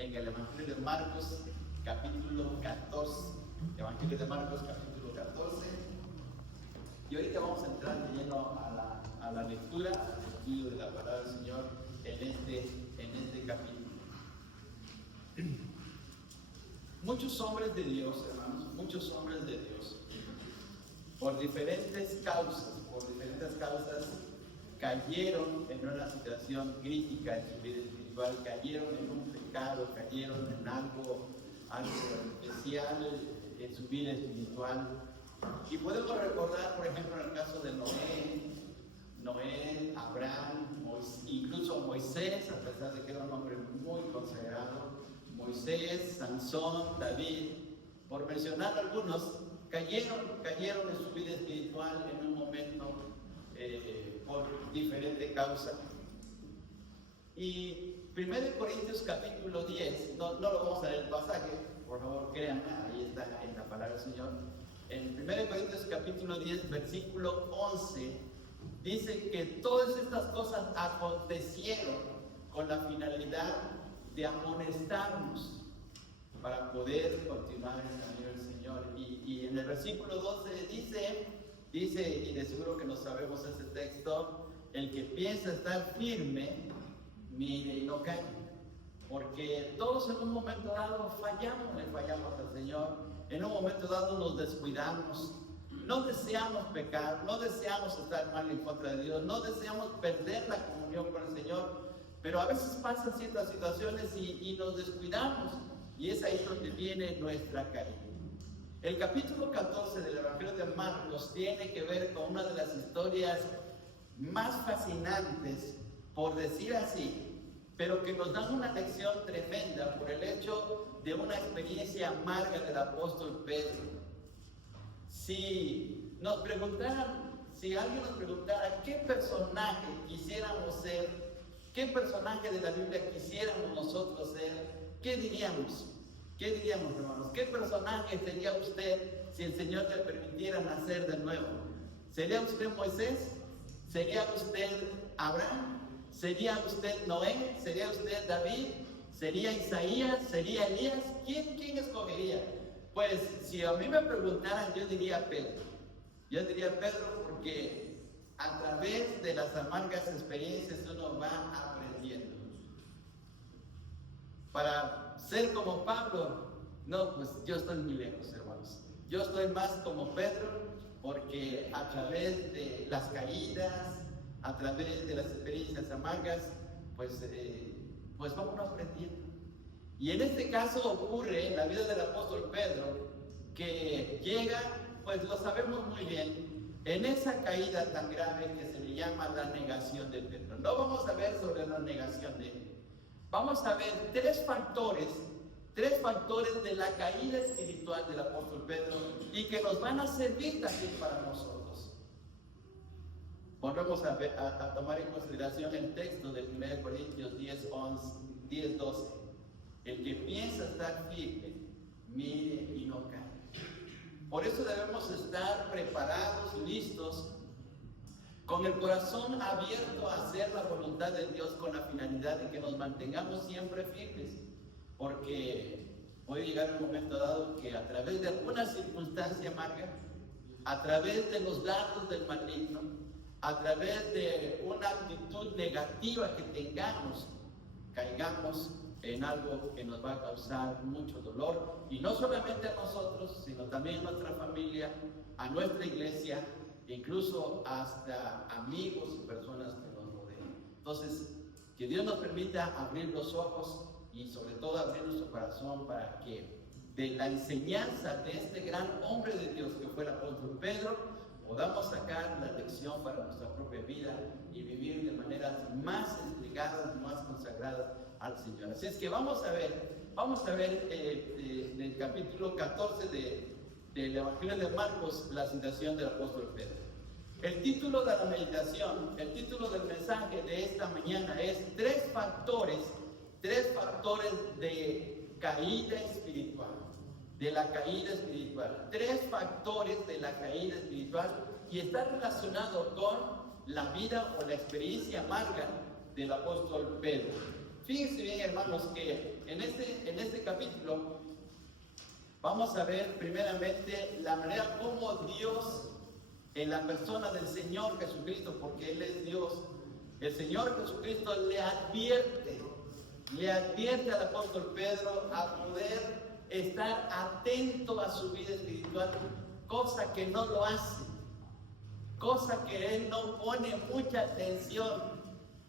en el Evangelio de Marcos, capítulo 14. Evangelio de Marcos, capítulo 14. Y ahorita vamos a entrar de lleno a la lectura, al estudio de la palabra del Señor en este capítulo. Muchos hombres de Dios, hermanos, muchos hombres de Dios, por diferentes causas, cayeron en una situación crítica en su vida espiritual, cayeron en un pecado, cayeron en algo especial en su vida espiritual. Y podemos recordar, por ejemplo, en el caso de Noé, Abraham, incluso Moisés, a pesar de que era un hombre muy consagrado, Moisés, Sansón, David, por mencionar algunos, cayeron en su vida espiritual en un momento por diferente causa. Y 1 Corintios capítulo 10, no lo vamos a leer el pasaje, por favor créanme, ahí está en la palabra del Señor. En 1 Corintios capítulo 10, versículo 11, dice que todas estas cosas acontecieron con la finalidad de amonestarnos para poder continuar en el camino del Señor. Y en el versículo 12 dice, y de seguro que no sabemos ese texto, el que piensa estar firme, mire y no caiga. Porque todos en un momento dado le fallamos al Señor, en un momento dado nos descuidamos, no deseamos pecar, no deseamos estar mal en contra de Dios, no deseamos perder la comunión con el Señor, pero a veces pasan ciertas situaciones y nos descuidamos, y es ahí donde viene nuestra caída. El capítulo 14 del Evangelio de Marcos tiene que ver con una de las historias más fascinantes, por decir así, pero que nos dan una lección tremenda por el hecho de una experiencia amarga del apóstol Pedro. Si alguien nos preguntara qué personaje quisiéramos ser, qué personaje de la Biblia quisiéramos nosotros ser, ¿qué diríamos? ¿Qué diríamos, hermanos? ¿Qué personaje sería usted si el Señor le permitiera nacer de nuevo? ¿Sería usted Moisés? ¿Sería usted Abraham? ¿Sería usted Noé? ¿Sería usted David? ¿Sería Isaías? ¿Sería Elías? ¿Quién escogería? Pues si a mí me preguntaran, yo diría Pedro. Yo diría Pedro porque a través de las amargas experiencias uno va aprendiendo. Para ser como Pablo, no, pues yo estoy muy lejos, hermanos. Yo estoy más como Pedro porque a través de las caídas, a través de las experiencias amargas, pues vamos aprendiendo. Y en este caso ocurre en la vida del apóstol Pedro que llega, pues lo sabemos muy bien, en esa caída tan grave que se le llama la negación de Pedro. No vamos a ver sobre la negación de él. Vamos a ver tres factores de la caída espiritual del apóstol Pedro y que nos van a servir también para nosotros. Volvemos a tomar en consideración el texto de 1 Corintios 10, 12. El que piensa estar firme, mire y no caiga. Por eso debemos estar preparados, listos, con el corazón abierto a hacer la voluntad de Dios con la finalidad de que nos mantengamos siempre firmes. Porque puede llegar un momento dado que a través de alguna circunstancia amarga, a través de los dardos del maligno, a través de una actitud negativa que tengamos, caigamos en algo que nos va a causar mucho dolor, y no solamente a nosotros, sino también a nuestra familia, a nuestra iglesia, incluso hasta amigos y personas que nos rodean. Entonces, que Dios nos permita abrir los ojos y sobre todo abrir nuestro corazón para que de la enseñanza de este gran hombre de Dios que fue el apóstol Pedro, podamos sacar la lección para nuestra propia vida y vivir de maneras más entregadas, más consagradas al Señor. Así es que vamos a ver en el capítulo 14 del Evangelio de Marcos la citación del apóstol Pedro. El título de la meditación, el título del mensaje de esta mañana es tres factores de caída espiritual. De la caída espiritual. Tres factores de la caída espiritual, y está relacionado con la vida o la experiencia amarga del apóstol Pedro. Fíjense bien, hermanos, que en este capítulo vamos a ver primeramente la manera como Dios, en la persona del Señor Jesucristo, porque Él es Dios, el Señor Jesucristo le advierte al apóstol Pedro a poder estar atento a su vida espiritual, cosa que no lo hace, cosa que él no pone mucha atención.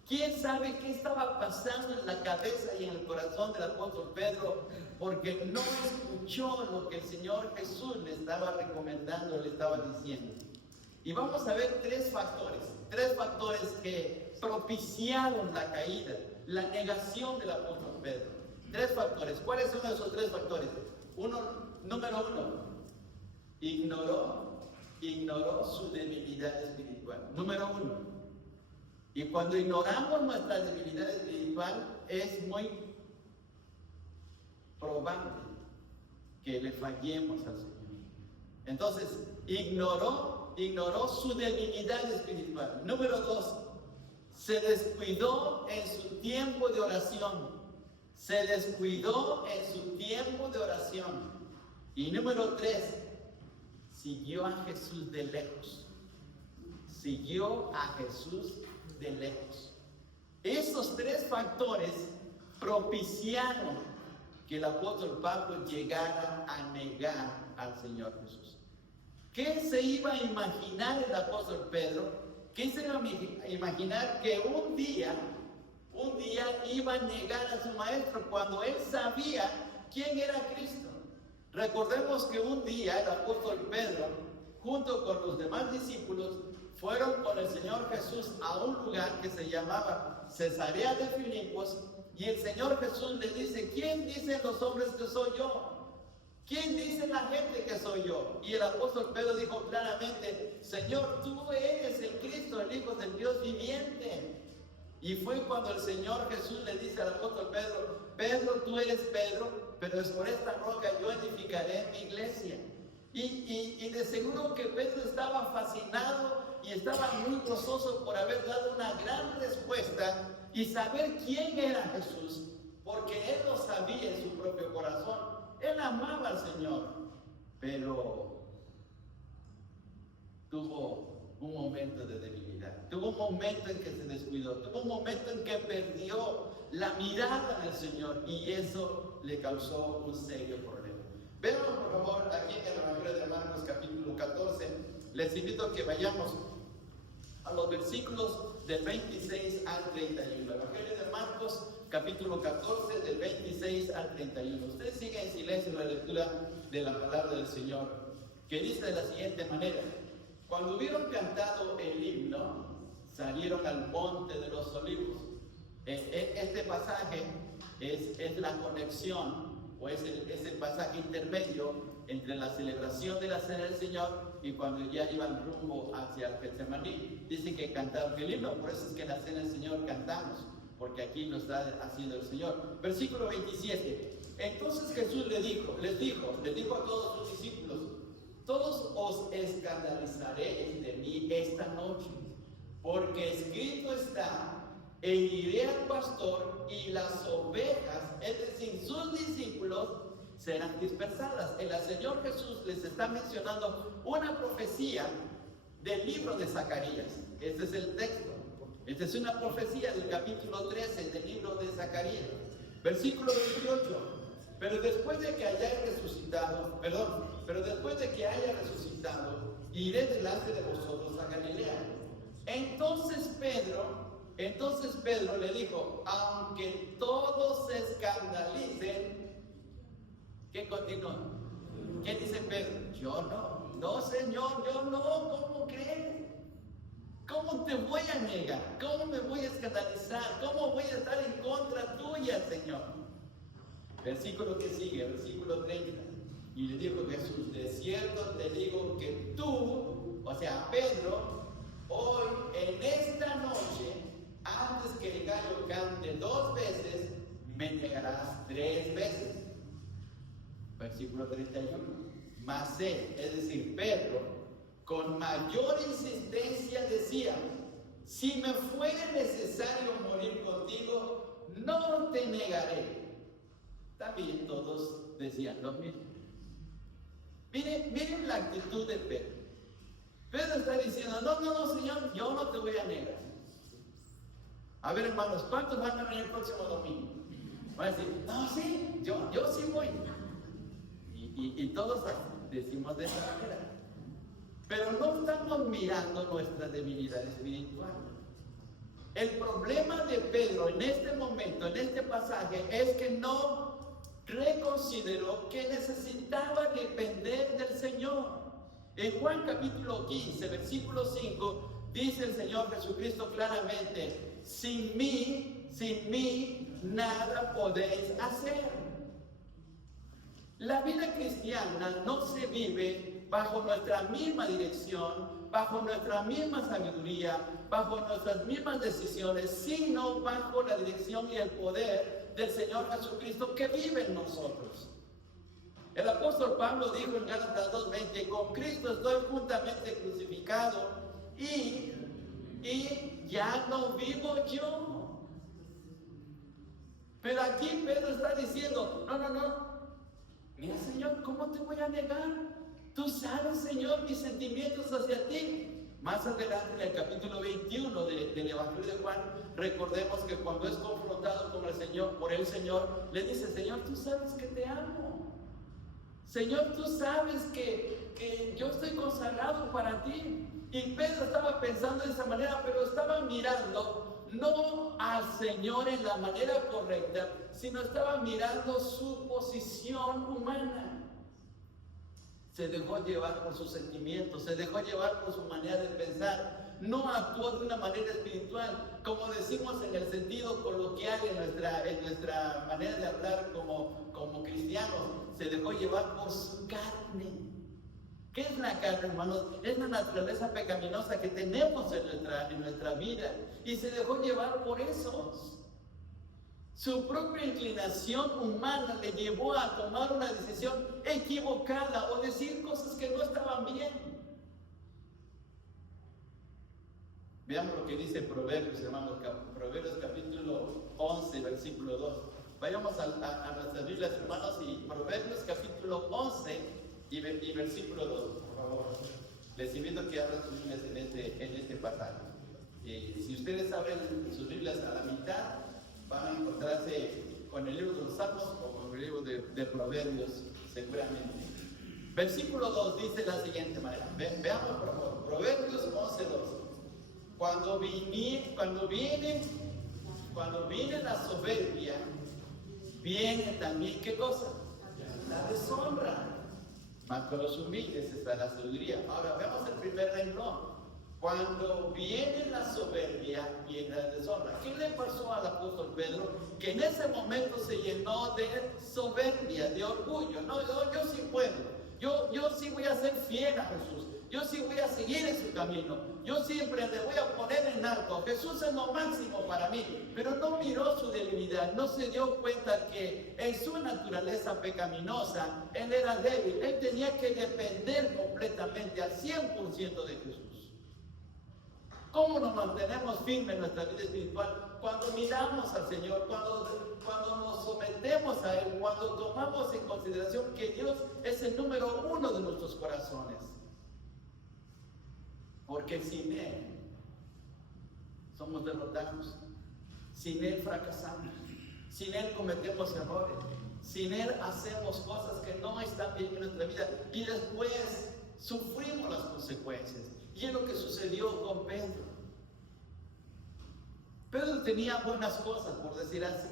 ¿Quién sabe qué estaba pasando en la cabeza y en el corazón del apóstol Pedro? Porque no escuchó lo que el Señor Jesús le estaba recomendando, le estaba diciendo. Y vamos a ver tres factores que propiciaron la caída, la negación del apóstol Pedro. Tres factores. ¿Cuáles son esos tres factores? Número uno, ignoró su debilidad espiritual. Número uno. Y cuando ignoramos nuestra debilidad espiritual, es muy probable que le fallemos al Señor. Entonces, ignoró su debilidad espiritual. Número dos, se descuidó en su tiempo de oración. Y número tres, siguió a Jesús de lejos. Esos tres factores propiciaron que el apóstol Pablo llegara a negar al Señor Jesús. ¿Qué se iba a imaginar el apóstol Pedro? ¿Qué se iba a imaginar que un día iba a negar a su maestro cuando él sabía quién era Cristo? Recordemos que un día el apóstol Pedro, junto con los demás discípulos, fueron con el Señor Jesús a un lugar que se llamaba Cesarea de Filipos, y el Señor Jesús le dice: ¿quién dicen los hombres que soy yo? ¿Quién dice la gente que soy yo? Y el apóstol Pedro dijo claramente: Señor, tú eres el Cristo, el Hijo del Dios viviente. Y fue cuando el Señor Jesús le dice al apóstol Pedro: Pedro, tú eres Pedro, pero es por esta roca yo edificaré mi iglesia. Y de seguro que Pedro estaba fascinado y estaba muy gozoso por haber dado una gran respuesta y saber quién era Jesús, porque él lo sabía en su propio corazón. Él amaba al Señor, pero tuvo un momento de debilidad, tuvo un momento en que se descuidó, tuvo un momento en que perdió la mirada del Señor, y eso le causó un serio problema. Vean por favor aquí en el Evangelio de Marcos capítulo 14, les invito a que vayamos a los versículos del 26 al 31. Evangelio de Marcos capítulo 14 del 26 al 31. Ustedes siguen en silencio la lectura de la palabra del Señor, que dice de la siguiente manera: cuando hubieron cantado el himno, salieron al monte de los olivos. Este pasaje es la conexión, o es el pasaje intermedio entre la celebración de la Cena del Señor y cuando ya iban rumbo hacia el Getsemaní. Dicen que cantaron el himno, por eso es que en la Cena del Señor cantamos, porque aquí lo está haciendo el Señor. Versículo 27. Entonces Jesús les dijo a todos sus discípulos: todos os escandalizaréis de mí esta noche, porque escrito está: heriré al pastor y las ovejas, es decir, sus discípulos, serán dispersadas. El Señor Jesús les está mencionando una profecía del libro de Zacarías. Este es el texto. Esta es una profecía del capítulo 13 del libro de Zacarías. Versículo 28. Pero después de que haya resucitado, iré delante de vosotros a Galilea. Entonces Pedro le dijo: aunque todos se escandalicen. ¿Qué continúa? ¿Qué dice Pedro? Yo no, Señor, yo no. ¿Cómo crees? ¿Cómo te voy a negar? ¿Cómo me voy a escandalizar? ¿Cómo voy a estar en contra tuya, Señor? Versículo que sigue, versículo 30. Y le dijo Jesús: de cierto te digo que tú, o sea, Pedro, hoy, en esta noche, antes que el gallo cante 2 veces, me negarás 3 veces. Versículo 31. Mas él, es decir, Pedro, con mayor insistencia decía: si me fuera necesario morir contigo, no te negaré. También todos decían lo mismo. Miren la actitud de Pedro. Pedro está diciendo, no, Señor, yo no te voy a negar. A ver, hermanos, ¿cuántos van a venir el próximo domingo? Van a decir, no, sí, yo sí voy. Y todos decimos de esa manera. Pero no estamos mirando nuestra debilidad espiritual. El problema de Pedro en este momento, en este pasaje, es que no reconsideró que necesitaba depender del Señor. En Juan capítulo 15, versículo 5, dice el Señor Jesucristo claramente, sin mí, nada podéis hacer. La vida cristiana no se vive bajo nuestra misma dirección, bajo nuestra misma sabiduría, bajo nuestras mismas decisiones, sino bajo la dirección y el poder del Señor Jesucristo que vive en nosotros. El apóstol Pablo dijo en Gálatas 2:20, con Cristo estoy juntamente crucificado y ya no vivo yo. Pero aquí Pedro está diciendo, no, mira Señor, ¿cómo te voy a negar? Tú sabes, Señor, mis sentimientos hacia ti. Más adelante en el capítulo 21 del Evangelio de Juan, recordemos que cuando es confrontado con el Señor, por el Señor, le dice, Señor, tú sabes que te amo. Señor, tú sabes que yo estoy consagrado para ti. Y Pedro estaba pensando de esa manera, pero estaba mirando no al Señor en la manera correcta, sino estaba mirando su posición humana. Se dejó llevar por sus sentimientos, se dejó llevar por su manera de pensar, no actuó de una manera espiritual, como decimos en el sentido coloquial, en nuestra manera de hablar como cristianos, se dejó llevar por su carne. ¿Qué es la carne, hermanos? Es la naturaleza pecaminosa que tenemos en nuestra vida, y se dejó llevar por eso. Su propia inclinación humana le llevó a tomar una decisión equivocada o decir cosas que no estaban bien. Veamos lo que dice Proverbios, hermanos, Proverbios capítulo 11, versículo 2. Vayamos a nuestras Biblias, hermanos, y Proverbios capítulo 11 y versículo 2, por favor. Les invito a que abran sus Biblias en este pasaje. Si ustedes abren sus Biblias a la mitad, van a encontrarse con el libro de los Salmos o con el libro de Proverbios, seguramente. Versículo 2 dice de la siguiente manera. Veamos, por favor. Proverbios 11:2. Cuando viene la soberbia, viene también, ¿qué cosa? La deshonra. Mas con los humildes está la sabiduría. Ahora, veamos el primer renglón. Cuando viene la soberbia, viene la deshonra. ¿Qué le pasó al apóstol Pedro? Que en ese momento se llenó de soberbia, de orgullo. No, yo sí puedo. Yo sí voy a ser fiel a Jesús. Yo sí voy a seguir en su camino. Yo siempre le voy a poner en alto. Jesús es lo máximo para mí. Pero no miró su debilidad. No se dio cuenta que en su naturaleza pecaminosa, él era débil. Él tenía que depender completamente al 100% de Jesús. ¿Cómo nos mantenemos firmes en nuestra vida espiritual? Cuando miramos al Señor, cuando nos sometemos a Él, cuando tomamos en consideración que Dios es el número uno de nuestros corazones. Porque sin Él somos derrotados, sin Él fracasamos, sin Él cometemos errores, sin Él hacemos cosas que no están bien en nuestra vida y después sufrimos las consecuencias. Y es lo que sucedió con Pedro. Pedro tenía buenas cosas, por decir así.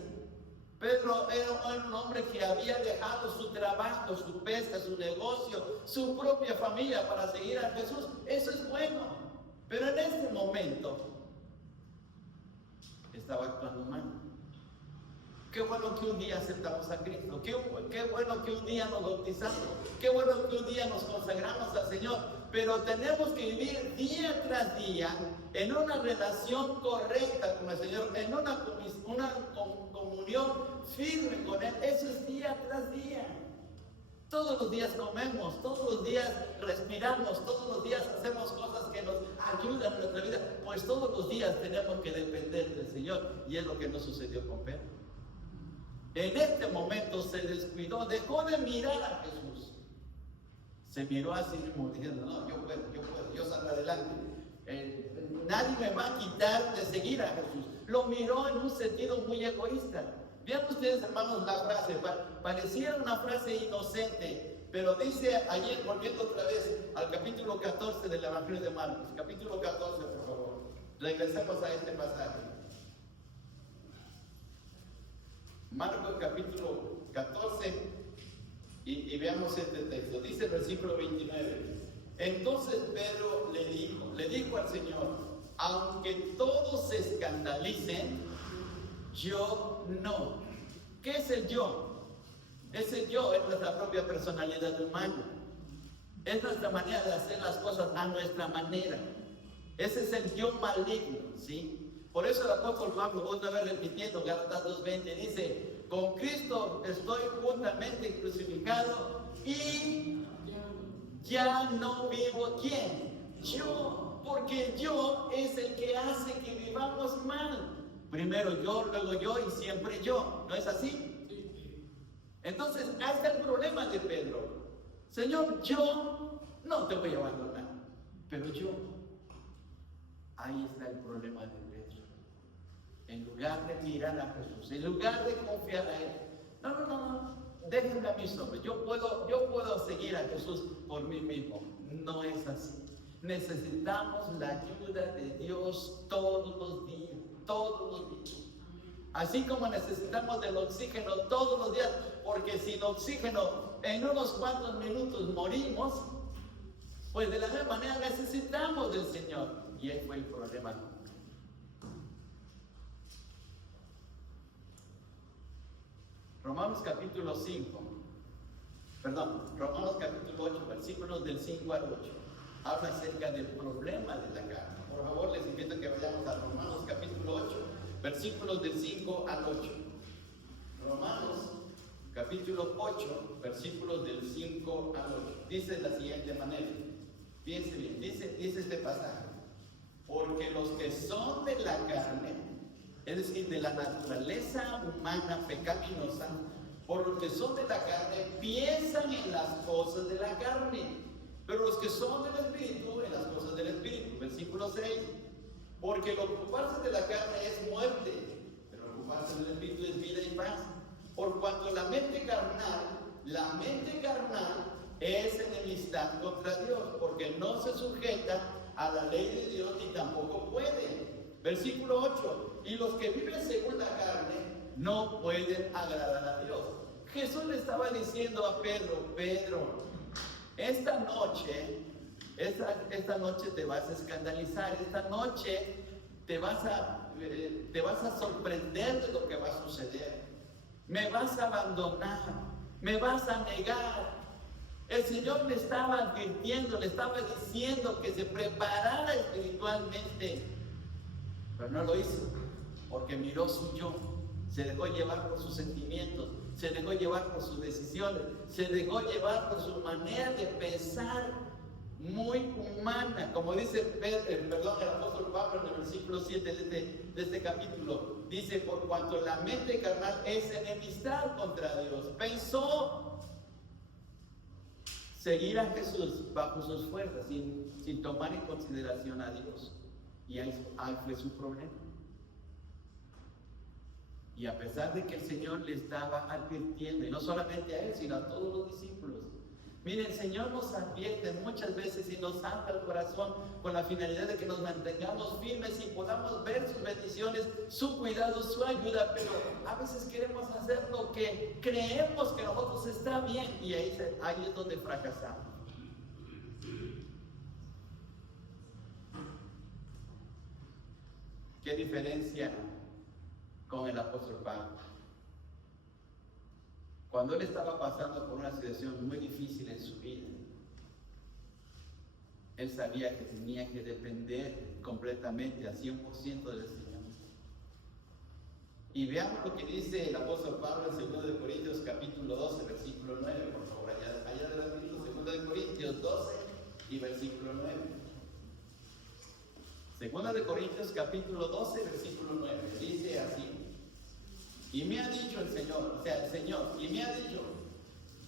Pedro era un hombre que había dejado su trabajo, su pesca, su negocio, su propia familia para seguir a Jesús. Eso es bueno. Pero en este momento estaba actuando mal. Qué bueno que un día aceptamos a Cristo. Qué bueno que un día nos bautizamos. Qué bueno que un día nos consagramos al Señor. Pero tenemos que vivir día tras día en una relación correcta con el Señor, en una comunión firme con Él. Eso es día tras día. Todos los días comemos, todos los días respiramos, todos los días hacemos cosas que nos ayudan en nuestra vida. Pues todos los días tenemos que depender del Señor. Y es lo que no sucedió con Pedro. En este momento se descuidó, dejó de mirar a Jesús. Se miró a sí mismo diciendo, no, yo puedo, yo salgo adelante. Nadie me va a quitar de seguir a Jesús. Lo miró en un sentido muy egoísta. Vean ustedes, hermanos, la frase, pareciera una frase inocente, pero dice ayer, volviendo otra vez al capítulo 14 del Evangelio de Marcos, capítulo 14, por favor, regresemos a este pasaje. Marcos capítulo 14, y veamos este texto, dice el versículo 29, entonces Pedro le dijo al Señor, aunque todos se escandalicen, yo no. ¿Qué es el yo? Ese yo es nuestra propia personalidad humana. Es nuestra manera de hacer las cosas a nuestra manera. Ese es el yo maligno, ¿sí? Por eso el apóstol Pablo, otra vez repitiendo, Gálatas 2:20, dice, con Cristo estoy juntamente crucificado y ya no vivo, ¿quién? Yo, porque yo es el que hace que vivamos mal. Primero yo, luego yo y siempre yo. ¿No es así? Entonces, ahí está el problema de Pedro. Señor, yo no te voy a abandonar, pero yo. Ahí está el problema de Pedro. En lugar de mirar a Jesús, en lugar de confiar a Él. No. Déjenme a mis hombres. Yo puedo seguir a Jesús por mí mismo. No es así. Necesitamos la ayuda de Dios todos los días. Todos los días. Así como necesitamos del oxígeno todos los días, porque sin oxígeno en unos cuantos minutos morimos, pues de la misma manera necesitamos del Señor. Y ahí fue el problema. Romanos capítulo 8, versículos del 5 al 8. Habla acerca del problema de la carne. Por favor, les invito a que vayamos a Romanos capítulo 8, versículos del 5 al 8. Romanos capítulo 8, versículos del 5 al 8. Dice de la siguiente manera. Fíjense bien, dice este pasaje. Porque los que son de la carne, es decir, de la naturaleza humana pecaminosa, por los que son de la carne, piensan en las cosas de la carne. Pero los que son del Espíritu, en las cosas del Espíritu. Versículo 6. Porque el ocuparse de la carne es muerte, pero el ocuparse del Espíritu es vida y paz. Por cuanto la mente carnal es enemistad contra Dios, porque no se sujeta a la ley de Dios ni tampoco puede. Versículo 8. Y los que viven según la carne no pueden agradar a Dios. Jesús le estaba diciendo a Pedro, esta noche te vas a escandalizar, esta noche te vas a sorprender de lo que va a suceder. Me vas a abandonar, me vas a negar. El Señor le estaba advirtiendo, le estaba diciendo que se preparara espiritualmente, pero no lo hizo, porque miró su yo, se dejó llevar por sus sentimientos, se dejó llevar por sus decisiones, se dejó llevar por su manera de pensar muy humana, como dice el apóstol Pablo en el versículo 7 de este capítulo. Dice, por cuanto la mente carnal es enemistad contra Dios. Pensó seguir a Jesús bajo sus fuerzas, sin tomar en consideración a Dios. Y ahí fue su problema. Y a pesar de que el Señor le estaba advirtiendo, y no solamente a él, sino a todos los discípulos. Miren, el Señor nos advierte muchas veces y nos habla al corazón con la finalidad de que nos mantengamos firmes y podamos ver sus bendiciones, su cuidado, su ayuda, pero a veces queremos hacer lo que creemos que nosotros está bien y ahí es donde fracasamos. ¿Qué diferencia con el apóstol Pablo? Cuando él estaba pasando por una situación muy difícil en su vida, él sabía que tenía que depender completamente al 100% del Señor. Y veamos lo que dice el apóstol Pablo en 2 Corintios capítulo 12, versículo 9, por favor, allá Corintios 12 y versículo 9. Segunda de Corintios capítulo 12, versículo 9. Dice así: y me ha dicho el Señor, o sea, el Señor, y me ha dicho,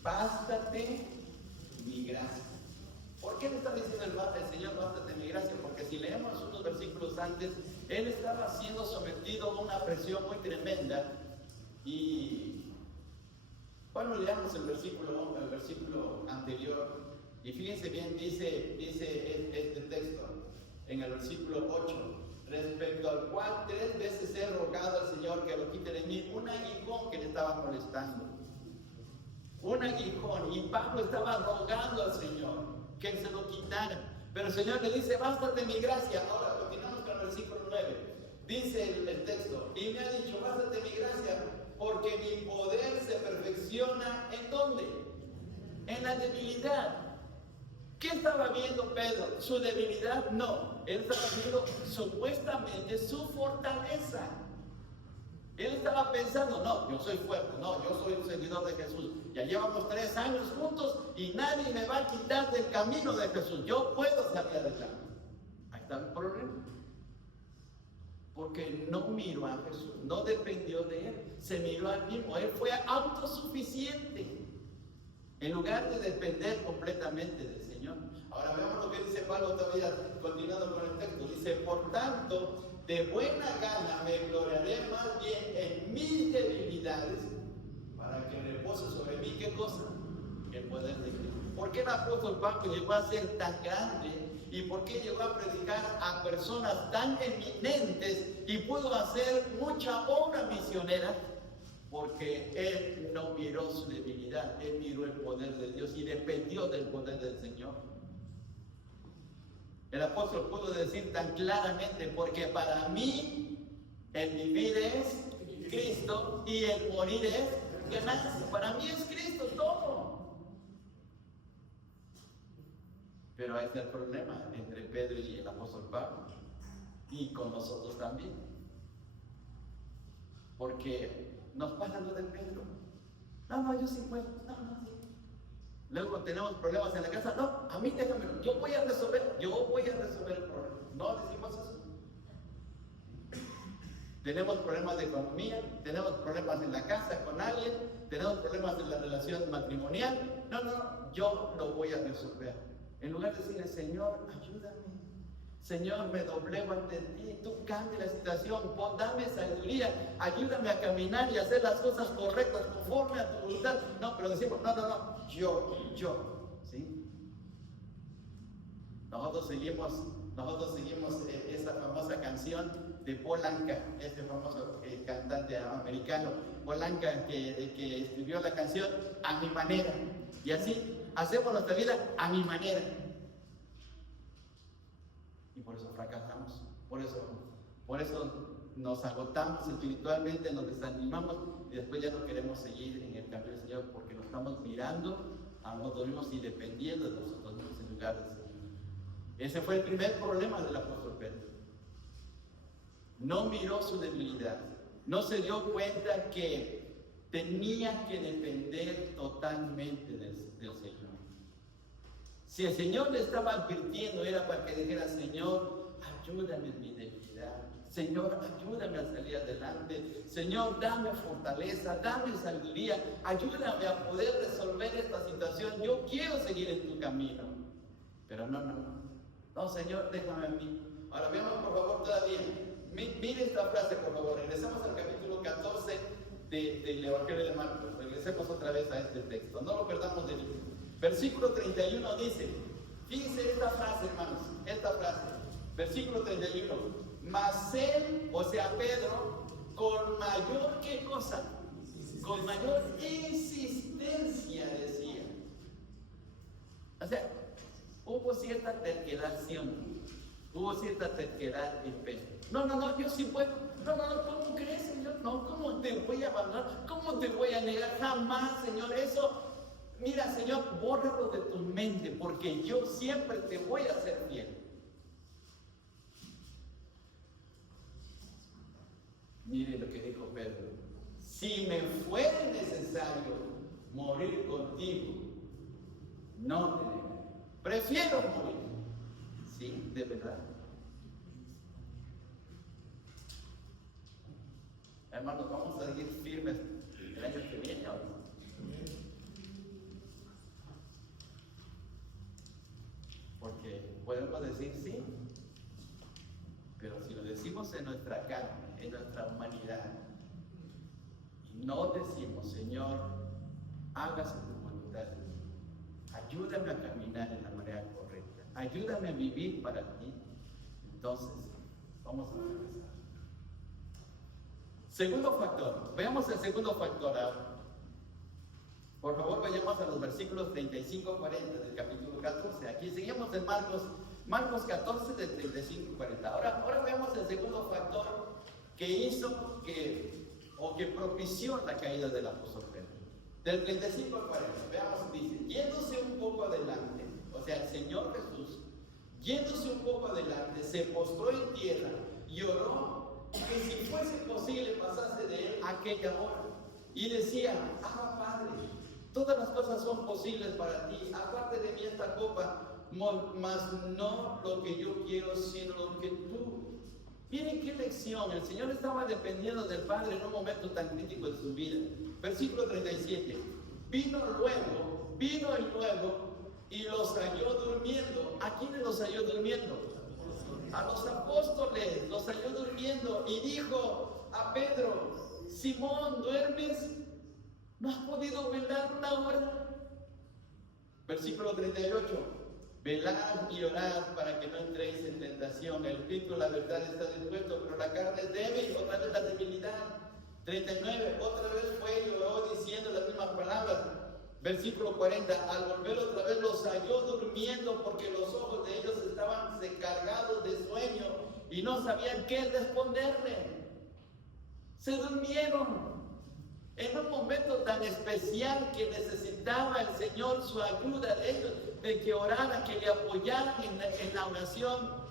bástate mi gracia. ¿Por qué le está diciendo el Señor, bástate mi gracia? Porque si leemos unos versículos antes, Él estaba siendo sometido a una presión muy tremenda. Y bueno, leamos el versículo anterior. Y fíjense bien, dice este texto en el versículo 8, respecto al cual 3 veces he rogado al Señor que lo quite de mí un aguijón que le estaba molestando. Un aguijón. Y Pablo estaba rogando al Señor que Él se lo quitara. Pero el Señor le dice, bástate mi gracia. Ahora continuamos con el versículo 9. Dice el texto, y me ha dicho, bástate mi gracia, porque mi poder se perfecciona, ¿en dónde? En la debilidad. ¿Qué estaba viendo Pedro? ¿Su debilidad? No. Él estaba viendo supuestamente su fortaleza. Él estaba pensando, no, yo soy fuerte, no, yo soy un seguidor de Jesús. Ya llevamos 3 años juntos y nadie me va a quitar del camino de Jesús. Yo puedo salir adelante. Ahí está el problema. Porque no miró a Jesús, no dependió de Él, se miró a Él mismo. Él fue autosuficiente en lugar de depender completamente del Señor. Ahora veamos lo que dice Pablo todavía, continuando con el texto. Dice, por tanto, de buena gana me gloriaré más bien en mis debilidades, para que repose sobre mí, ¿qué cosa? El poder de Cristo. ¿Por qué el apóstol Pablo llegó a ser tan grande? ¿Y por qué llegó a predicar a personas tan eminentes y pudo hacer mucha obra misionera? Porque él no miró su debilidad, él miró el poder de Dios y dependió del poder del Señor. El apóstol pudo decir tan claramente, porque para mí el vivir es Cristo y el morir es ganancia. Para mí es Cristo todo. Pero ahí está el problema entre Pedro y el apóstol Pablo, y con nosotros también. Porque nos pasa lo de Pedro. No, yo sí puedo. No, sí. Luego tenemos problemas en la casa. No, a mí déjamelo. Yo voy a resolver el problema. No decimos eso. Tenemos problemas de economía, tenemos problemas en la casa con alguien, tenemos problemas en la relación matrimonial. No, yo lo voy a resolver. En lugar de decirle, Señor, ayúdame. Señor, me doblego ante ti, tú cambia la situación, dame sabiduría, ayúdame a caminar y hacer las cosas correctas conforme a tu voluntad. No, pero decimos, no, yo, ¿sí? Nosotros seguimos esa famosa canción de Paul Anka, este famoso cantante americano, Paul Anka, que escribió la canción A Mi Manera. Y así hacemos nuestra vida a mi manera. Y por eso fracasamos, por eso nos agotamos espiritualmente, nos desanimamos y después ya no queremos seguir en el camino del Señor, porque nos estamos mirando a nosotros mismos y dependiendo de nosotros mismos en lugar del Señor. Ese fue el primer problema del apóstol Pedro. No miró su debilidad, no se dio cuenta que tenía que depender totalmente del Señor. Si el Señor le estaba advirtiendo, era para que dijera, Señor, ayúdame en mi debilidad. Señor, ayúdame a salir adelante. Señor, dame fortaleza, dame sabiduría. Ayúdame a poder resolver esta situación. Yo quiero seguir en tu camino. Pero no, Señor, déjame a mí. Ahora veamos, por favor, todavía. Mire esta frase, por favor. Regresamos al capítulo 14 del Evangelio de Marcos. Regresemos otra vez a este texto. No lo perdamos de vista. Versículo 31 dice, fíjense esta frase, hermanos, esta frase. Versículo 31. Mas él, o sea, Pedro, con mayor, ¿qué cosa? Con mayor insistencia decía. O sea, hubo cierta terquedad, ¿sí o no? Hubo cierta terquedad en Pedro. No, yo sí puedo. No, ¿cómo crees, Señor? No, ¿cómo te voy a abandonar? ¿Cómo te voy a negar? Jamás, Señor, eso. Mira, Señor, bórralo de tu mente, porque yo siempre te voy a ser fiel. Mire lo que dijo Pedro. Si me fuera necesario morir contigo, no te negaré. Prefiero morir. Sí, de verdad. Hermanos, vamos a seguir firmes el año que viene ahora. Porque podemos decir sí, pero si lo decimos en nuestra carne, en nuestra humanidad, y no decimos, Señor, hágase tu voluntad, ayúdame a caminar en la manera correcta, ayúdame a vivir para ti, entonces vamos a regresar. Segundo factor, veamos el segundo factor ahora. Por favor, vayamos a los versículos 35-40 del capítulo 14. Aquí seguimos en Marcos 14, del 35-40. Ahora veamos el segundo factor que hizo que propició la caída del apóstol Pedro. Del 35 al 40, veamos, dice, yéndose un poco adelante, o sea, el Señor Jesús, yéndose un poco adelante, se postró en tierra y oró que si fuese posible pasase de él aquella hora. Y decía, Padre, todas las cosas son posibles para ti, aparte de mí esta copa, mas no lo que yo quiero, sino lo que tú. Miren qué lección, el Señor estaba dependiendo del Padre en un momento tan crítico de su vida. Versículo 37, vino y los halló durmiendo. ¿A quiénes los halló durmiendo? A los apóstoles, los halló durmiendo y dijo a Pedro, Simón, ¿duermes? ¿No has podido velar una hora? Versículo 38, velad y orad para que no entréis en tentación. El espíritu, la verdad, está dispuesto, pero la carne es débil. Otra vez la debilidad. 39, otra vez fue y oró diciendo las mismas palabras. Versículo 40, al volver otra vez los halló durmiendo porque los ojos de ellos estaban cargados de sueño y no sabían qué responderle. Se durmieron. En un momento tan especial que necesitaba el Señor su ayuda de ellos, de que oraran, que le apoyaran en la oración.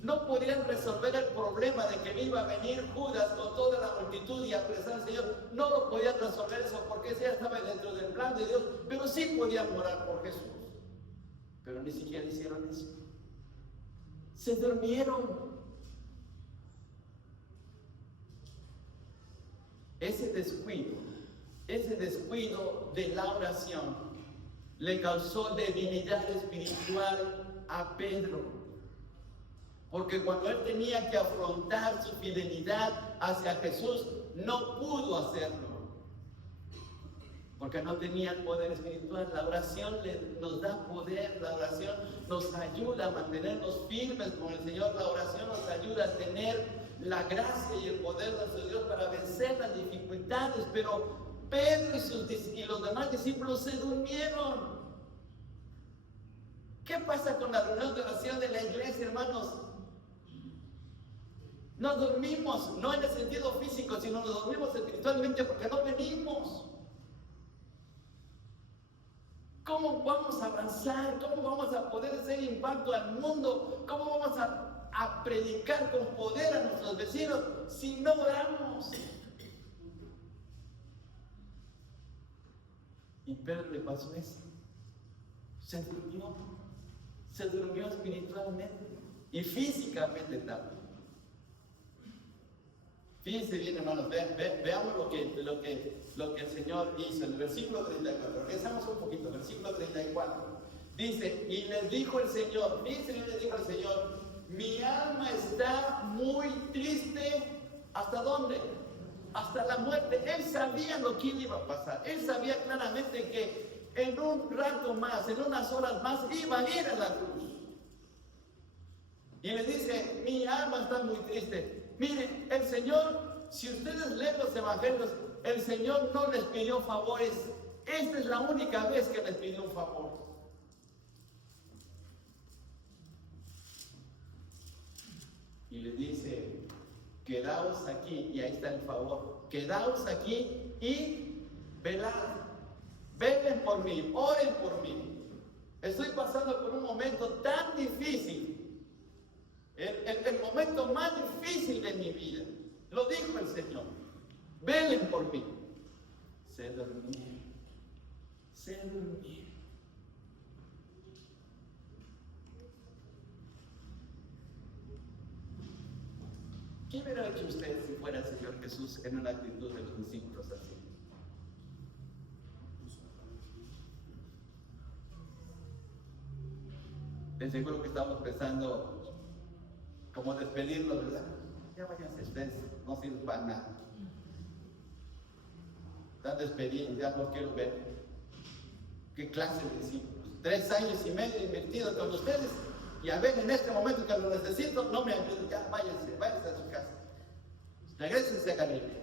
No podían resolver el problema de que iba a venir Judas con toda la multitud y apresar al Señor. No lo podían resolver eso porque ese ya estaba dentro del plan de Dios, pero sí podían orar por Jesús. Pero ni siquiera hicieron eso. Se durmieron. Ese descuido de la oración le causó debilidad espiritual a Pedro. Porque cuando él tenía que afrontar su fidelidad hacia Jesús, no pudo hacerlo. Porque no tenía el poder espiritual. La oración nos da poder, la oración nos ayuda a mantenernos firmes con el Señor. La oración nos ayuda a tener la gracia y el poder de nuestro Dios para vencer las dificultades. Pero Pedro y los demás discípulos se durmieron. ¿Qué pasa con la reunión de oración de la iglesia, hermanos? Nos dormimos, no en el sentido físico, sino nos dormimos espiritualmente porque no venimos. ¿Cómo vamos a avanzar? ¿Cómo vamos a poder hacer impacto al mundo? ¿Cómo vamos a predicar con poder a nuestros vecinos si no oramos? Y Pedro le pasó eso. Se durmió espiritualmente y físicamente también. Fíjense bien, hermanos, veamos lo que el Señor hizo. En el versículo 34, regresamos un poquito, versículo 34. Dice, y les dijo el Señor, fíjense bien, les dijo el Señor, mi alma está muy triste. ¿Hasta dónde? Hasta la muerte. Él sabía lo que iba a pasar. Él sabía claramente que en un rato más, en unas horas más, iba a ir a la cruz. Y le dice, mi alma está muy triste. Miren, el Señor, si ustedes leen los evangelios, el Señor no les pidió favores. Esta es la única vez que les pidió un favor. Y le dice, quedaos aquí, y ahí está el favor, quedaos aquí y velad. Velen por mí, oren por mí. Estoy pasando por un momento tan difícil. El momento más difícil de mi vida. Lo dijo el Señor. Velen por mí. Se durmieron. ¿Qué hubiera hecho usted si fuera el Señor Jesús en una actitud de los discípulos así? De seguro que estamos pensando cómo despedirlos, ¿verdad? Ya váyanse ustedes, no sirven para nada. Están despedidos, ya no quiero ver. ¿Qué clase de discípulos? 3 años y medio invertido con ustedes, y a ver, en este momento que lo necesito, no me ayuden, ya váyanse a su casa. Regrésense a Galilea.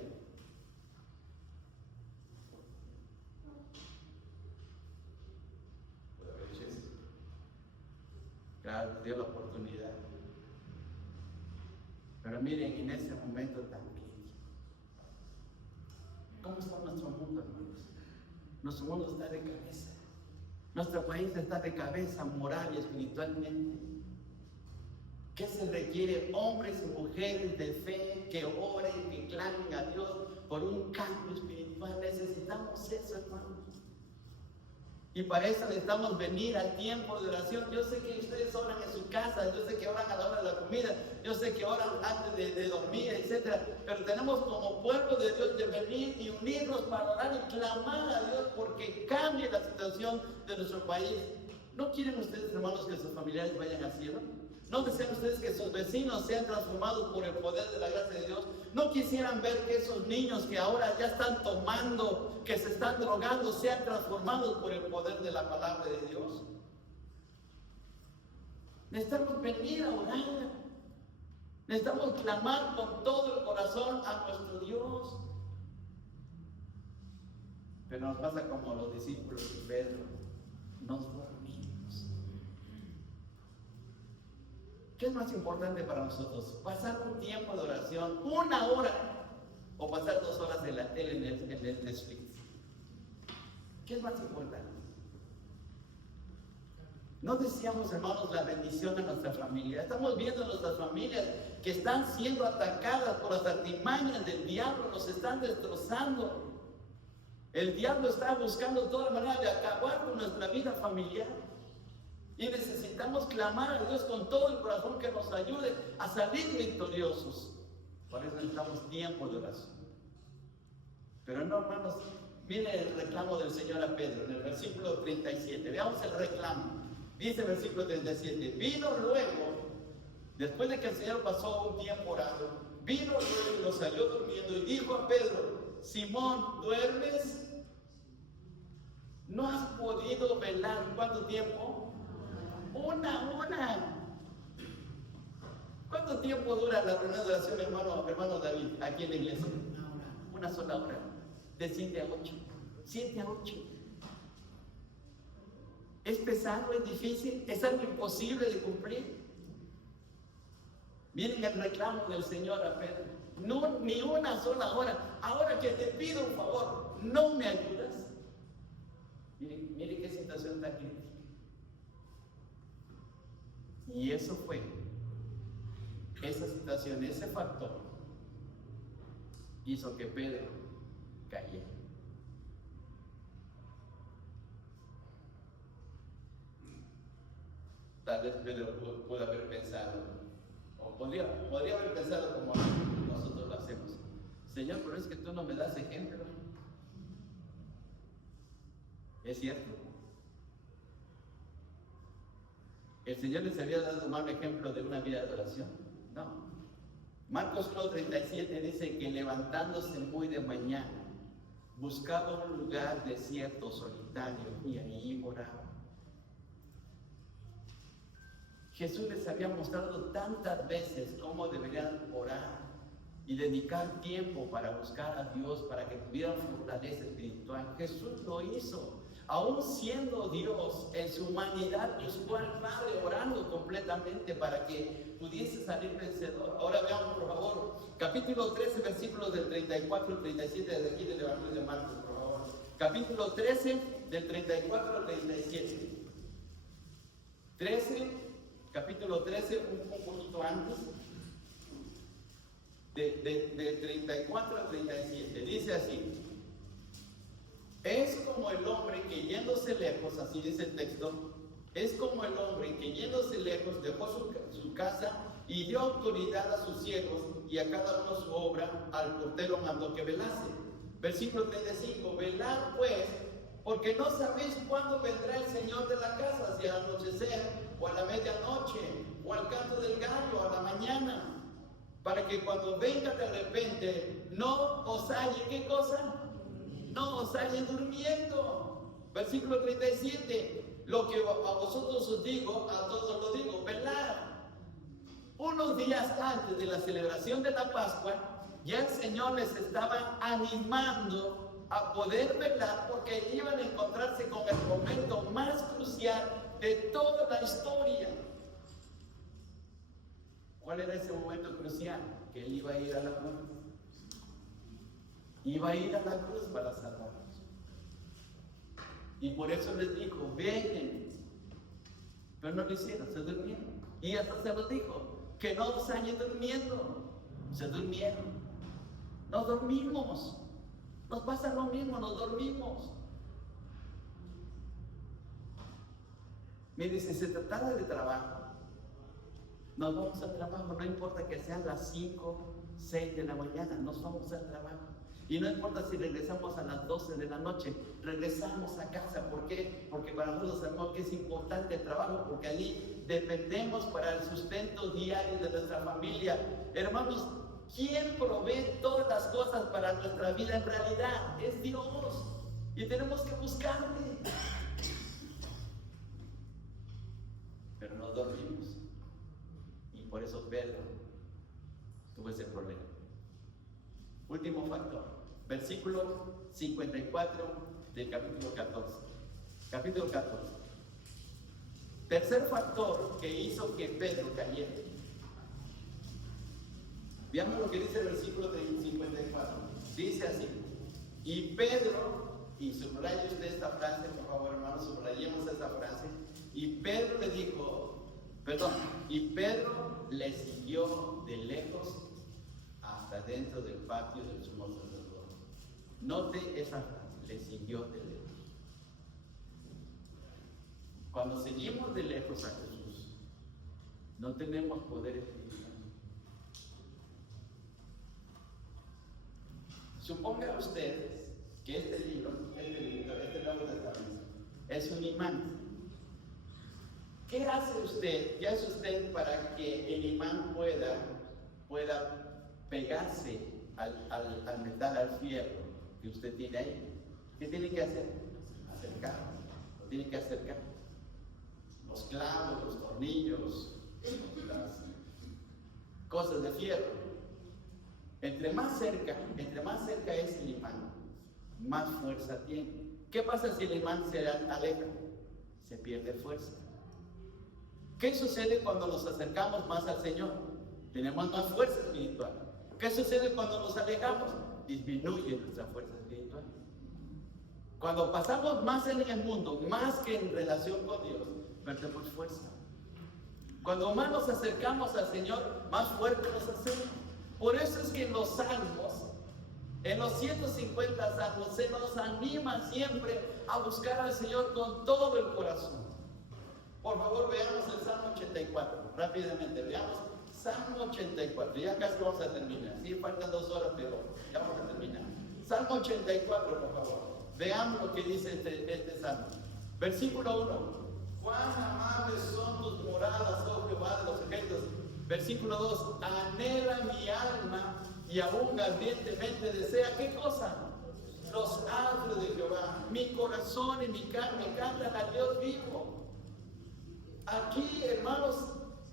Claro, dio la oportunidad. Pero miren, en ese momento tan crítico, ¿cómo está nuestro mundo, hermanos? Nuestro mundo está de cabeza. Nuestro país está de cabeza moral y espiritualmente. ¿Qué se requiere? Hombres y mujeres de fe que oren, que clamen a Dios por un cambio espiritual. Necesitamos eso, hermanos. Y para eso necesitamos venir al tiempo de oración. Yo sé que ustedes oran en su casa, yo sé que oran a la hora de la comida, yo sé que oran antes de dormir, etc. Pero tenemos como pueblo de Dios de venir y unirnos para orar y clamar a Dios porque cambie la situación de nuestro país. ¿No quieren ustedes, hermanos, que sus familiares vayan al cielo? ¿No desean ustedes que sus vecinos sean transformados por el poder de la gracia de Dios? ¿No quisieran ver que esos niños que ahora ya están tomando, que se están drogando, sean transformados por el poder de la palabra de Dios? Necesitamos venir a orar. Necesitamos clamar con todo el corazón a nuestro Dios. Pero nos pasa como los discípulos de Pedro. Nos dormimos. ¿Qué es más importante para nosotros? ¿Pasar un tiempo de oración, 1 hora, o pasar 2 horas en la tele, en el Netflix? ¿Qué es más importante? No deseamos, hermanos, la bendición de nuestra familia. Estamos viendo nuestras familias que están siendo atacadas por las artimañas del diablo, nos están destrozando. El diablo está buscando toda manera de acabar con nuestra vida familiar. Y necesitamos clamar a Dios con todo el corazón que nos ayude a salir victoriosos. Por eso necesitamos tiempo de oración. Pero no, hermanos, miren el reclamo del Señor a Pedro en el versículo 37. Veamos el reclamo. Dice el versículo 37. Vino luego, después de que el Señor pasó un tiempo orando, vino luego y los halló durmiendo y dijo a Pedro: Simón, ¿duermes? ¿No has podido velar cuánto tiempo? 1 hora. ¿Cuánto tiempo dura la reunión de oración, hermano David, aquí en la iglesia? 1 hora, una sola hora, de 7 a 8. 7 a 8. ¿Es pesado? ¿Es difícil? ¿Es algo imposible de cumplir? Miren el reclamo del Señor a Pedro. No, ni 1 sola hora. Ahora que te pido un favor, ¿no me ayudas? Miren qué situación tan crítica. Y eso fue, esa situación, ese factor, hizo que Pedro cayera. Tal vez Pedro pudo haber pensado, o podría haber pensado como nosotros lo hacemos: Señor, pero es que tú no me das ejemplo. Es cierto. ¿El Señor les había dado un mal ejemplo de una vida de oración? No. Marcos 1:37 dice que levantándose muy de mañana, buscaba un lugar desierto, solitario, y ahí oraba. Jesús les había mostrado tantas veces cómo deberían orar y dedicar tiempo para buscar a Dios, para que tuvieran fortaleza espiritual. Jesús lo hizo. Aún siendo Dios, en su humanidad buscó al Padre orando completamente para que pudiese salir vencedor. Ahora veamos, por favor, capítulo 13, versículos del 34 al 37, desde aquí del Evangelio de Marcos, por favor. Capítulo 13, del 34 al 37. 13, capítulo 13, un poquito antes, de 34 al 37. Dice así: es como el hombre que yéndose lejos, así dice el texto, Es como el hombre que yéndose lejos dejó su casa y dio autoridad a sus siervos y a cada uno su obra. Al portero mandó que velase. Versículo 35, velad pues, porque no sabéis cuándo vendrá el Señor de la casa, si al anochecer, o a la medianoche, o al canto del gallo, a la mañana, para que cuando venga de repente, no os halle, ¿qué cosa? No os halle durmiendo. Versículo 37, lo que a vosotros os digo, a todos lo digo, velad. Unos días antes de la celebración de la Pascua, ya el Señor les estaba animando a poder velar, porque iban a encontrarse con el momento más crucial de toda la historia. ¿Cuál era ese momento crucial? Que Él iba a ir a la cruz. Iba a ir a la cruz para salvarnos. Y por eso les dijo, vengan. Pero no lo hicieron, se durmieron. Y hasta se los dijo, que no os hallen durmiendo. Se durmieron. Nos dormimos. Nos pasa lo mismo, nos dormimos. Mire, si se tratara de trabajo, nos vamos al trabajo, no importa que sean las 5, 6 de la mañana, nos vamos al trabajo. Y no importa si regresamos a las 12 de la noche, regresamos a casa. ¿Por qué? Porque para nosotros sabemos que es importante el trabajo, porque allí dependemos para el sustento diario de nuestra familia. Hermanos, ¿quién provee todas las cosas para nuestra vida en realidad? Es Dios. Y tenemos que buscarle. Pero nos dormimos. Y por eso Pedro tuvo ese problema. Último factor. Versículo 54 del capítulo 14. Capítulo 14. Tercer factor que hizo que Pedro cayera. Veamos lo que dice el versículo 54. Dice así: y Pedro, y subraye usted esta frase, por favor, hermanos, subrayemos esta frase. Y Pedro le dijo, y Pedro le siguió de lejos hasta dentro del patio del sumo sacerdote. Note esa frase, le siguió de lejos. Cuando seguimos de lejos a Jesús, no tenemos poder espiritual. Supongan ustedes que este libro, este Nuevo Testamento, es un imán. ¿Qué hace usted? ¿Qué hace usted para que el imán pueda pegarse al metal, al fierro que usted tiene ahí? ¿Qué tiene que hacer? Acercarlo. Lo tiene que acercar. Los clavos, los tornillos, las cosas de fierro. Entre más cerca es el imán, más fuerza tiene. ¿Qué pasa si el imán se aleja? Se pierde fuerza. ¿Qué sucede cuando nos acercamos más al Señor? Tenemos más fuerza espiritual. ¿Qué sucede cuando nos alejamos? Disminuye nuestra fuerza espiritual. Cuando pasamos más en el mundo, más que en relación con Dios, perdemos fuerza. Cuando más nos acercamos al Señor, más fuerte nos hacemos. Por eso es que en los salmos, en los 150 salmos, se nos anima siempre a buscar al Señor con todo el corazón. Por favor, veamos el Salmo 84, rápidamente, veamos Salmo 84, ya casi vamos a terminar, sí, faltan 2 horas, pero ya vamos a terminar. Salmo 84, por favor, veamos lo que dice este Salmo. Versículo 1, cuán amables son tus moradas, oh Jehová de los ejércitos. Versículo 2, anhela mi alma y aún ardientemente desea, ¿qué cosa? Los atrios de Jehová. Mi corazón y mi carne cantan al Dios vivo. Aquí, hermanos,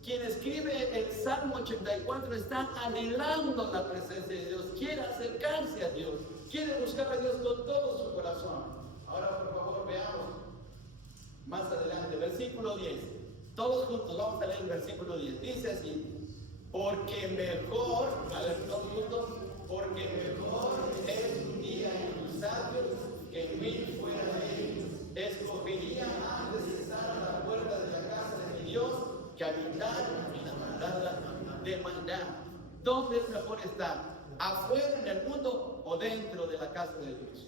quien escribe el Salmo 84 está anhelando la presencia de Dios, quiere acercarse a Dios, quiere buscar a Dios con todo su corazón. Ahora, por favor, veamos más adelante, versículo 10. Todos juntos vamos a leer el versículo 10. Dice así: porque mejor, a ver, todos juntos, porque mejor es un día en tus atrios que 1000 fuera de ellos. Escogería antes de estar a la puerta de la casa de mi Dios que habitar en la morada de maldad. ¿Dónde es mejor estar? ¿Afuera en el mundo o dentro de la casa de Dios?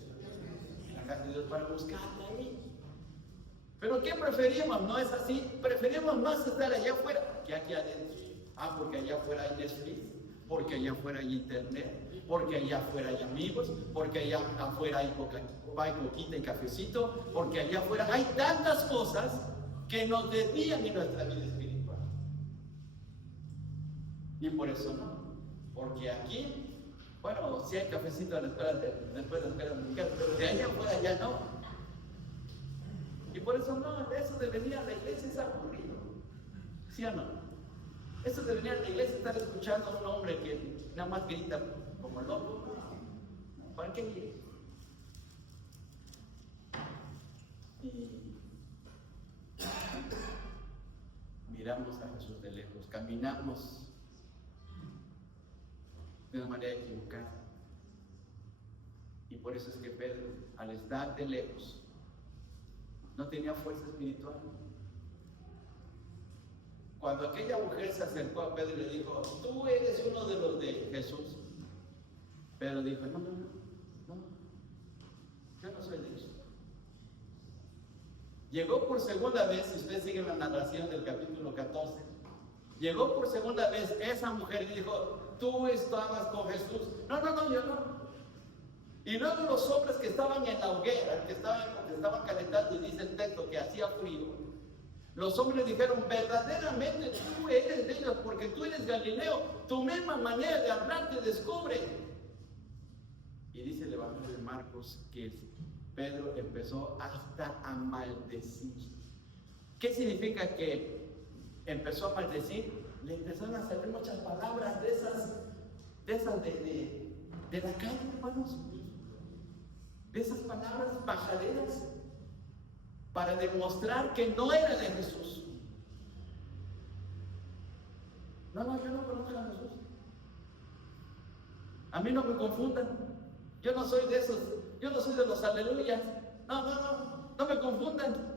En la casa de Dios, para buscarla ahí. Pero Pero ¿qué preferimos? No es así. Preferimos más estar allá afuera que aquí adentro. Porque allá afuera hay Netflix, porque allá afuera hay internet, porque allá afuera hay amigos, porque allá afuera hay coquita y cafecito, porque allá afuera hay tantas cosas que nos desvían en nuestra vida espiritual. Y por eso no, porque aquí, bueno, sí hay cafecito después de la escuela dominical, pero de allá afuera ya no. Y por eso no, eso de venir a la iglesia es aburrido, ¿sí o no? Eso de venir a la iglesia, estar escuchando a un hombre que nada más grita como loco, ¿para qué? Y miramos a Jesús de lejos, caminamos de una manera equivocada. Y por eso es que Pedro, al estar de lejos, no tenía fuerza espiritual. Cuando aquella mujer se acercó a Pedro y le dijo, tú eres uno de los de Jesús, Pedro dijo, no, yo no soy de Jesús. Llegó por segunda vez, si ustedes siguen la narración del capítulo 14, llegó por segunda vez esa mujer y dijo, tú estabas con Jesús. No, yo no. Y luego los hombres que estaban en la hoguera, que estaban calentando, y dice el texto que hacía frío, los hombres dijeron, verdaderamente tú eres de ellos, porque tú eres Galileo, tu misma manera de hablar te descubre. Y dice el Evangelio de Marcos que Pedro empezó hasta a maldecir. ¿Qué significa que empezó a maldecir? Le empezaron a salir muchas palabras de la calle, hermanos. De esas palabras pajareras, para demostrar que no era de Jesús. No, yo no conozco a Jesús. A mí no me confundan. Yo no soy de esos. Yo no soy de los aleluyas. No me confundan.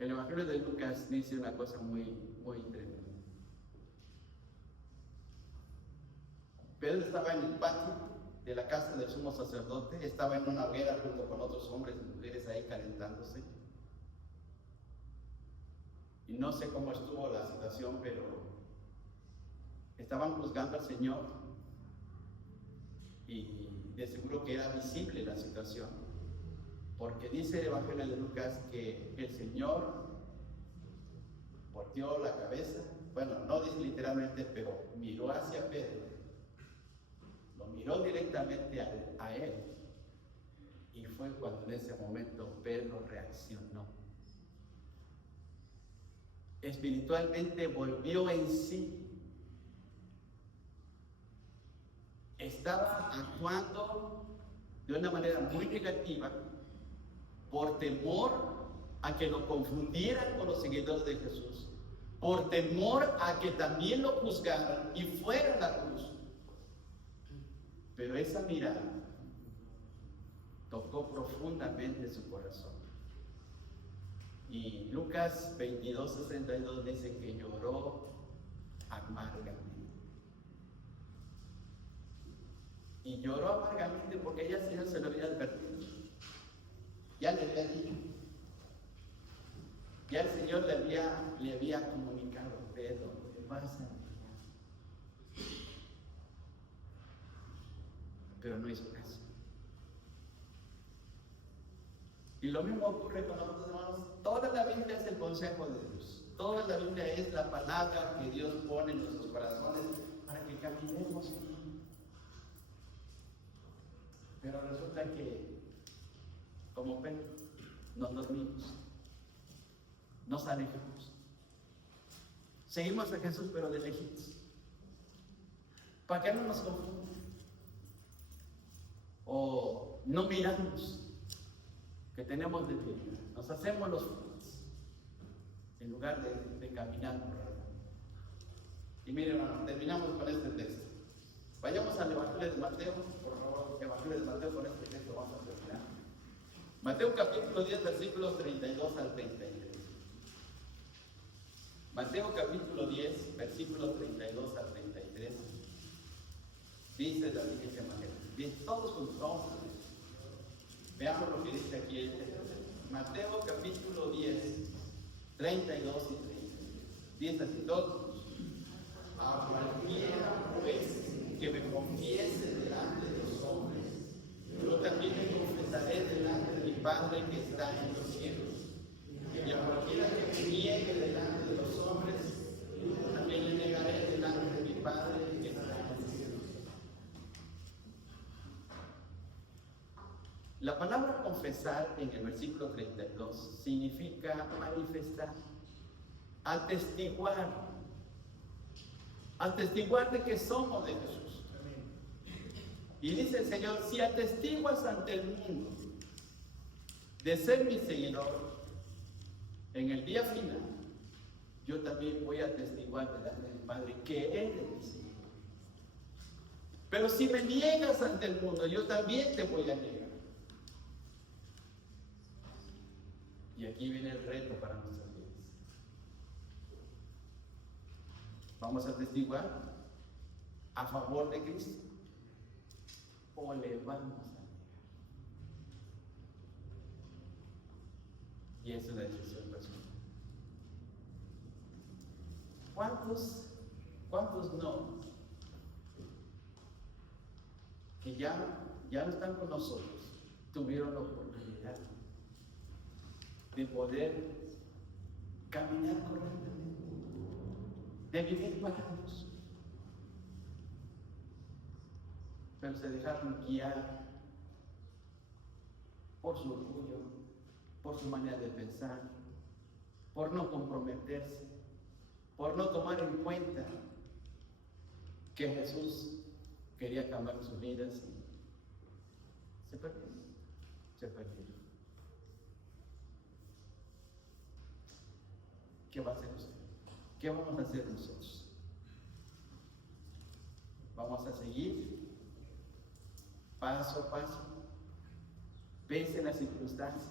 El Evangelio de Lucas dice una cosa muy tremenda. Pedro estaba en el patio de la casa del sumo sacerdote, estaba en una hoguera junto con otros hombres y mujeres ahí calentándose. Y no sé cómo estuvo la situación, pero estaban juzgando al Señor y de seguro que era visible la situación, porque dice el Evangelio de Lucas que el Señor volteó la cabeza, bueno, no dice literalmente, pero miró hacia Pedro. Lo miró directamente a él, y fue cuando en ese momento Pedro reaccionó. Espiritualmente volvió en sí. Estaba actuando de una manera muy negativa por temor a que lo confundieran con los seguidores de Jesús, por temor a que también lo juzgaran y fuera a la cruz. Pero esa mirada tocó profundamente su corazón. Y Lucas 22:62 dice que lloró amargamente. Y lloró amargamente porque ella sí se lo había advertido. Ya le había dicho. Ya el Señor le había comunicado, Pedro, ¿qué pasa? Pero no hizo caso. Y lo mismo ocurre con nosotros, hermanos. Toda la Biblia es el consejo de Dios. Toda la Biblia es la palabra que Dios pone en nuestros corazones para que caminemos. Pero resulta que, como Pedro, nos dormimos, nos alejamos. Seguimos a Jesús, pero de lejitos. ¿Para qué no nos confundan? O no miramos que tenemos debilidad, nos hacemos los fuertes en lugar de caminar por la vida. Y miren, hermano, terminamos con este texto. Vayamos al Evangelio de Mateo, por favor. Evangelio de Mateo, con este texto vamos a terminar. Mateo capítulo 10, versículos 32 al 33. Mateo capítulo 10, versículos 32 al 33. Dice la siguiente manera. Bien, todos juntos vamos a ver. Veamos lo que dice aquí el texto. Mateo capítulo 10, 32 y 30. Dice así, todos. A cualquiera pues que me confiese delante de los hombres, yo también me confesaré delante de mi Padre que está en los cielos. Y a cualquiera que me niegue delante de los hombres, yo también le negaré delante de mi Padre que está en los cielos. La palabra confesar en el versículo 32 significa manifestar, atestiguar de que somos de Jesús. Y dice el Señor, si atestiguas ante el mundo de ser mi seguidor, en el día final, yo también voy a atestiguar delante de mi Padre que eres mi seguidor. Pero si me niegas ante el mundo, yo también te voy a negar. Y aquí viene el reto para nuestras vidas. Vamos a atestiguar a favor de Cristo o le vamos a negar. Y es una decisión personal. ¿Cuántos no? Que ya no están con nosotros, tuvieron la oportunidad de poder caminar correctamente, de vivir parados, pero se dejaron guiar por su orgullo, por su manera de pensar, por no comprometerse, por no tomar en cuenta que Jesús quería cambiar sus vidas. Se perdieron. ¿Qué va a hacer usted? ¿Qué vamos a hacer nosotros? Vamos a seguir paso a paso, pese a las circunstancias.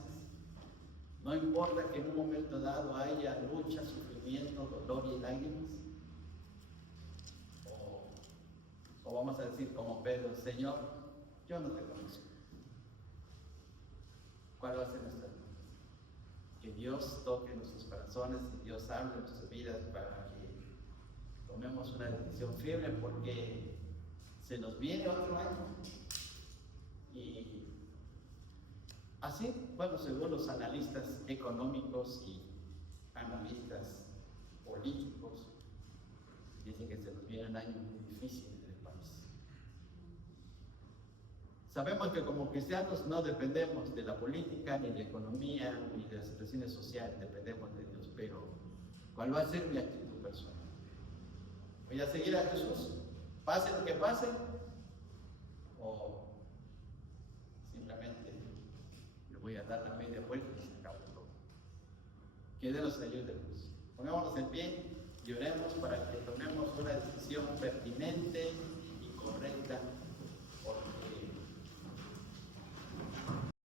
No importa que en un momento dado haya lucha, sufrimiento, dolor y lágrimas. O vamos a decir como Pedro, Señor, yo no te conozco. ¿Cuál va a ser nuestra vida? Que Dios toque nuestros corazones y Dios hable en nuestras vidas para que tomemos una decisión firme, porque se nos viene otro año. Y así, bueno, según los analistas económicos y analistas políticos, dicen que se nos viene un año muy difícil en el país. Sabemos que como cristianos no dependemos de la política, ni de la economía, ni de las situaciones sociales, dependemos de Dios, pero ¿cuál va a ser mi actitud personal? ¿Voy a seguir a Jesús, pase lo que pase? ¿O simplemente le voy a dar la media vuelta y se acabó todo? Que Dios nos ayude. Pongámonos en pie y oremos para que tomemos una decisión pertinente